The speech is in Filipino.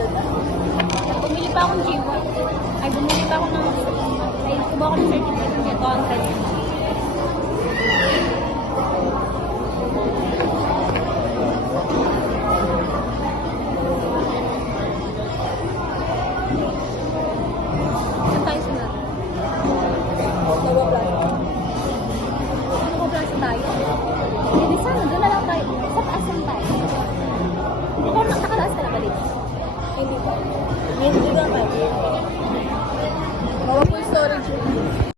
Bumili pa akong G1. Ay, bumili pa ako ng... Ay, kuha ako ng certificate nito ang credit. Saan tayo sunod? Ano ko plus tayo? Hindi sana, doon na lang tayo. Sa taas lang tayo. Ikaw nakataas ka na balik? Hindi pa. Hindi ka pa. Bawag mo yung storage.